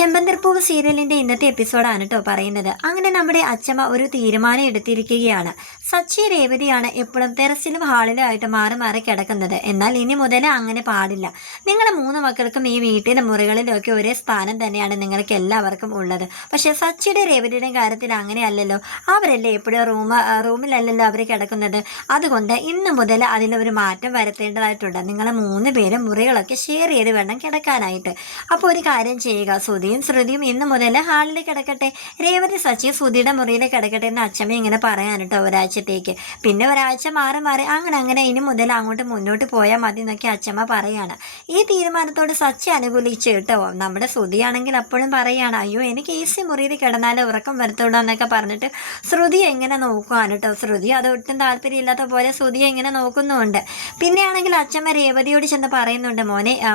ചെമ്പന്തിർപ്പൂവ് സീരിയലിന്റെ ഇന്നത്തെ എപ്പിസോഡാണ് കേട്ടോ പറയുന്നത്. അങ്ങനെ നമ്മുടെ അച്ഛമ്മ ഒരു തീരുമാനം എടുത്തിരിക്കുകയാണ്. സച്ചി രേവതിയാണ് എപ്പോഴും ടെറസിലും ഹാളിലും ആയിട്ട് മാറി മാറി കിടക്കുന്നത്. എന്നാൽ ഇനി മുതൽ അങ്ങനെ പാടില്ല. നിങ്ങളെ മൂന്ന് മക്കൾക്കും ഈ വീട്ടിലെ മുറികളിലൊക്കെ ഒരേ സ്ഥാനം തന്നെയാണ് നിങ്ങൾക്ക് എല്ലാവർക്കും ഉള്ളത്. പക്ഷെ സച്ചിയുടെ രേവതിയുടെയും കാര്യത്തിൽ അങ്ങനെയല്ലല്ലോ. അവരല്ലേ എപ്പോഴും റൂമിലല്ലല്ലോ അവർ കിടക്കുന്നത്. അതുകൊണ്ട് ഇന്ന് മുതൽ അതിലൊരു മാറ്റം വരുത്തേണ്ടതായിട്ടുണ്ട്. നിങ്ങളെ മൂന്ന് പേരും മുറികളൊക്കെ ഷെയർ ചെയ്ത് വേണം കിടക്കാനായിട്ട്. അപ്പോൾ ഒരു കാര്യം ചെയ്യുക, സുധിയും ശ്രുതിയും ഇന്ന് മുതൽ ഹാളിൽ കിടക്കട്ടെ, രേവതി സച്ചിയും സുധിയുടെ മുറിയിൽ കിടക്കട്ടെ എന്ന് അച്ഛമ്മ ഇങ്ങനെ പറയാൻ കേട്ടോ ഒരാഴ്ചത്തേക്ക്. പിന്നെ ഒരാഴ്ച മാറി മാറി അങ്ങനെ ഇനി മുതൽ അങ്ങോട്ട് മുന്നോട്ട് പോയാൽ മതി എന്നൊക്കെ അച്ഛമ്മ പറയാണ്. ഈ തീരുമാനത്തോട് സച്ചി അനുകൂലിച്ച് കേട്ടോ. നമ്മുടെ ശ്രുതിയാണെങ്കിൽ അപ്പോഴും പറയാണ്, അയ്യോ എനിക്ക് ഈസി മുറിയിൽ കിടന്നാലേ ഉറക്കം വരത്തുള്ളൂ എന്നൊക്കെ പറഞ്ഞിട്ട് ശ്രുതി എങ്ങനെ നോക്കുവാണ് കേട്ടോ. ശ്രുതി അത് ഒട്ടും താല്പര്യമില്ലാത്ത പോലെ ശ്രുതിയെ ഇങ്ങനെ നോക്കുന്നുമുണ്ട്. പിന്നെയാണെങ്കിൽ അച്ഛമ്മ രേവതിയോട് ചെന്ന് പറയുന്നുണ്ട്,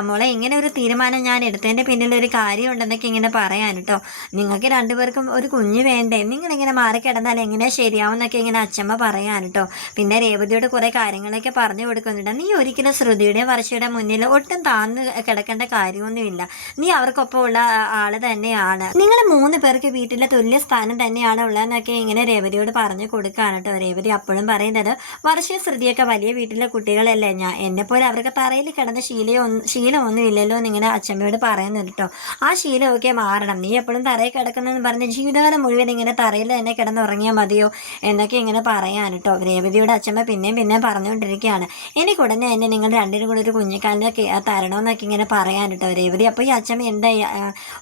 മോളെ ഇങ്ങനെ ഒരു തീരുമാനം ഞാൻ എടുത്തതിൻ്റെ പിന്നിൽ ഒരു കാര്യമുണ്ടെന്നൊക്കെ ഇങ്ങനെ പറയാൻ കേട്ടോ. നിങ്ങൾക്ക് രണ്ടുപേർക്കും ഒരു കുഞ്ഞ് വേണ്ടേ, നിങ്ങളിങ്ങനെ മാറി കിടന്നാൽ എങ്ങനെയാ ശരിയാവുന്നൊക്കെ ഇങ്ങനെ അച്ഛമ്മ പറയാൻ കേട്ടോ. പിന്നെ രേവതിയോട് കുറെ കാര്യങ്ങളൊക്കെ പറഞ്ഞു കൊടുക്കുന്നുണ്ട്. നീ ഒരിക്കലും ശ്രുതിയുടെയും വർഷയുടെ മുന്നിൽ ഒട്ടും താന്ന് കിടക്കേണ്ട കാര്യമൊന്നുമില്ല. നീ അവർക്കൊപ്പം ഉള്ള ആള് തന്നെയാണ്. നിങ്ങൾ മൂന്ന് പേർക്ക് വീട്ടിലെ തുല്യ സ്ഥാനം തന്നെയാണ് ഉള്ളതെന്നൊക്കെ ഇങ്ങനെ രേവതിയോട് പറഞ്ഞു കൊടുക്കുകയാണ് കേട്ടോ. രേവതി അപ്പോഴും പറയുന്നത്, വർഷയും ശ്രുതിയൊക്കെ വലിയ വീട്ടിലെ കുട്ടികളല്ലേ, എന്നെ പോലെ അവർക്ക് തറയിൽ കിടന്ന ശീലമൊന്നും ഇല്ലല്ലോ എന്നിങ്ങനെ അച്ഛമ്മയോട് പറയുന്നുണ്ട് കേട്ടോ. ആ ശീലമൊക്കെ മാറണം. നീ എപ്പോഴും തറയിൽ കിടക്കുന്നതെന്ന് പറഞ്ഞ് ജീവിതകാലം മുഴുവൻ ഇങ്ങനെ തറയിൽ തന്നെ കിടന്നുറങ്ങിയാൽ മതിയോ എന്നൊക്കെ ഇങ്ങനെ പറയാൻ കേട്ടോ. രേവതിയുടെ അച്ഛമ്മ പിന്നെയും പറഞ്ഞുകൊണ്ടിരിക്കുകയാണ്. എനിക്ക് ഉടനെ തന്നെ നിങ്ങൾ രണ്ടിനും കൂടി ഒരു കുഞ്ഞിക്കാലിനൊക്കെ തരണമെന്നൊക്കെ ഇങ്ങനെ പറയാൻ കേട്ടോ. രേവതി അപ്പോൾ ഈ അച്ഛമ്മ എന്താ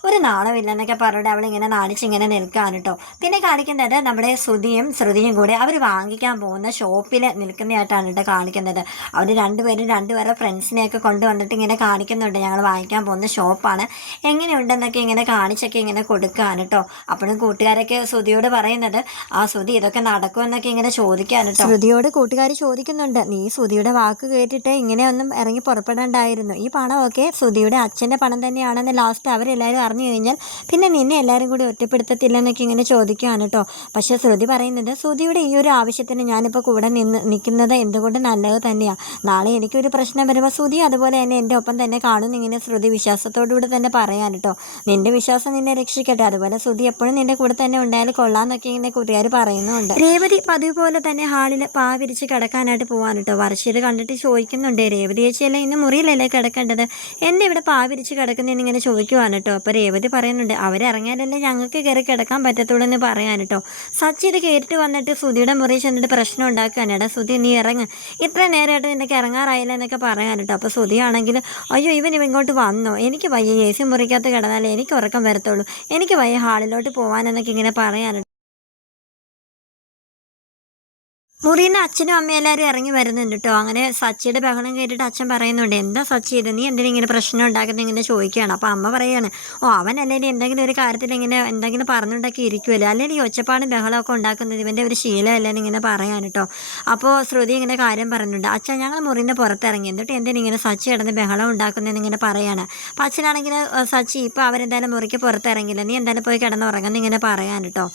ഒരു നാണമില്ലെന്നൊക്കെ പറഞ്ഞിട്ട് അവളിങ്ങനെ നാണിച്ചിങ്ങനെ നിൽക്കാൻ കേട്ടോ. പിന്നെ കാണിക്കുന്നത് നമ്മുടെ ശ്രുതിയും കൂടെ അവർ വാങ്ങിക്കാൻ പോകുന്ന ഷോപ്പിൽ നിൽക്കുന്നതായിട്ടാണ് കേട്ടോ കാണിക്കുന്നത്. അവർ രണ്ടുപേരും രണ്ടുപേരുടെ ഫ്രണ്ട്സിനെയൊക്കെ കൊണ്ടുവന്നിട്ട് ഇങ്ങനെ കാണിക്കുന്നുണ്ട്, ഞങ്ങൾ വാങ്ങിക്കാൻ പോകുന്ന ഷോപ്പാണ്, എങ്ങനെയുണ്ടെന്നൊക്കെ ഇങ്ങനെ കാണിച്ചൊക്കെ ഇങ്ങനെ കൊടുക്കാൻ കേട്ടോ. അപ്പോഴും കൂട്ടുകാരൊക്കെ ശ്രുതിയോട് പറയുന്നത്, ആ ശ്രുതി ഇതൊക്കെ നടക്കുമെന്നൊക്കെ ഇങ്ങനെ ചോദിക്കാൻ കേട്ടോ. ശ്രുതിയോട് കൂട്ടുകാർ ചോദിക്കുന്നുണ്ട്, നീ ശ്രുതിയുടെ വാക്ക് കേട്ടിട്ട് ഇങ്ങനെയൊന്നും ഇറങ്ങി പുറപ്പെടേണ്ടായിരുന്നു. ഈ പണമൊക്കെ ശ്രുതിയുടെ അച്ഛൻ്റെ പണം തന്നെയാണെന്ന് ലാസ്റ്റ് അവരെല്ലാവരും അറിഞ്ഞു കഴിഞ്ഞാൽ പിന്നെ നിന്നെ എല്ലാവരും കൂടി ഒറ്റപ്പെടുത്തത്തില്ലെന്നൊക്കെ ഇങ്ങനെ ചോദിക്കുകയാണ് കേട്ടോ. പക്ഷേ ശ്രുതി പറയുന്നത്, ശ്രുതിയുടെ ഈ ഒരു ആവശ്യത്തിന് ഞാനിപ്പോൾ കൂടെ നിൽക്കുന്നത് എന്തുകൊണ്ട് നല്ലത് തന്നെയാണ്. നാളെ എനിക്കൊരു പ്രശ്നം വരുമ്പോൾ ശ്രുതി അതുപോലെ തന്നെ എൻ്റെ ഒപ്പം തന്നെ കാണും ഇങ്ങനെ ശ്രുതി വിശ്വാസത്തോടുകൂടി തന്നെ പറയാൻ കേട്ടോ. നിന്റെ വിശ്വാസം നിന്നെ രക്ഷിക്കട്ടെ, അതുപോലെ ശ്രുതി എപ്പോഴും നിന്റെ കൂടെ തന്നെ ഉണ്ടായാലും കൊള്ളാന്നൊക്കെ ഇങ്ങനെ കൂട്ടുകാർ പറയുന്നുണ്ട്. രേവതി പതിവ് പോലെ തന്നെ ഹാളിൽ വിരിച്ച് കിടക്കാനായിട്ട് പോവാൻ കേട്ടോ. വർഷയിൽ കണ്ടിട്ട് ചോദിക്കുന്നുണ്ട്, രേവതി ചേച്ചിയല്ലേ ഇന്ന് മുറിയിലല്ലേ കിടക്കേണ്ടത്, എന്നെ ഇവിടെ വിരിച്ച് കിടക്കുന്നതെന്ന് ഇങ്ങനെ ചോദിക്കുവാണ് കേട്ടോ. അപ്പോൾ രേവതി പറയുന്നുണ്ട്, അവരിറങ്ങിയാലല്ലേ ഞങ്ങൾക്ക് കയറി കിടക്കാൻ പറ്റത്തുള്ളൂ എന്ന് പറയാൻ കേട്ടോ. സച്ചി ഇത് കേട്ടിട്ട് വന്നിട്ട് ശ്രുതിയുടെ മുറിയിൽ ചെന്നിട്ട് പ്രശ്നം ഉണ്ടാക്കുകയാണ്. എടാ ശ്രുതി നീ ഇറങ്ങ്, ഇത്ര നേരമായിട്ട് നിനക്ക് ഇറങ്ങാറായില്ല എന്നൊക്കെ പറയാൻ കേട്ടോ. അപ്പോൾ ശ്രുതിയാണെങ്കിൽ, അയ്യോ ഇവൻ ഇങ്ങോട്ട് വന്നോ, എനിക്ക് വയ്യ, എ സി മുറിക്കകത്ത് കിടന്നാലേ എനിക്ക് ഉറക്കം വരത്തുള്ളൂ, എനിക്ക് വയ്യ ഹാളിലോട്ട് പോകാനെന്നൊക്കെ ഇങ്ങനെ പറയാനുണ്ട്. മുറിയിൽ നിന്ന് അച്ഛനും അമ്മയും എല്ലാവരും ഇറങ്ങി വരുന്നുണ്ട് കേട്ടോ. അങ്ങനെ സച്ചിയുടെ ബഹളം കേട്ടിട്ട് അച്ഛൻ പറയുന്നുണ്ട്, എന്താ സച്ചി ഇത്, നീ എന്തിനും ഇങ്ങനെ പ്രശ്നം ഉണ്ടാക്കുന്നത് ഇങ്ങനെ ചോദിക്കുകയാണ്. അപ്പോൾ അമ്മ പറയുകയാണ്, അവനല്ലേ എന്തെങ്കിലും ഒരു കാര്യത്തിൽ ഇങ്ങനെ എന്തെങ്കിലും പറഞ്ഞുണ്ടാക്കി ഇരിക്കുമല്ലോ, അല്ലെങ്കിൽ ഈ ഒച്ചപ്പാടും ബഹളമൊക്കെ ഉണ്ടാക്കുന്നത് ഇവൻ്റെ ഒരു ശീലമല്ലേ ഇങ്ങനെ പറയാൻ കേട്ടോ. അപ്പോൾ ശ്രുതി ഇങ്ങനെ കാര്യം പറയുന്നുണ്ട്, അച്ഛൻ ഞങ്ങൾ മുറിയിൽ നിന്ന് പുറത്തിറങ്ങി, എന്നിട്ട് എന്തിനും ഇങ്ങനെ സച്ചി കിടന്ന് ബഹളം ഉണ്ടാക്കുന്നതെന്ന് ഇങ്ങനെ പറയാണ്. അപ്പോൾ അച്ഛനാണെങ്കിൽ, സച്ചി ഇപ്പോൾ അവരെന്തായാലും മുറിക്ക് പുറത്തിറങ്ങില്ല, നീ എന്തായാലും പോയി കിടന്നുറങ്ങുന്ന ഇങ്ങനെ പറയാൻ കേട്ടോ.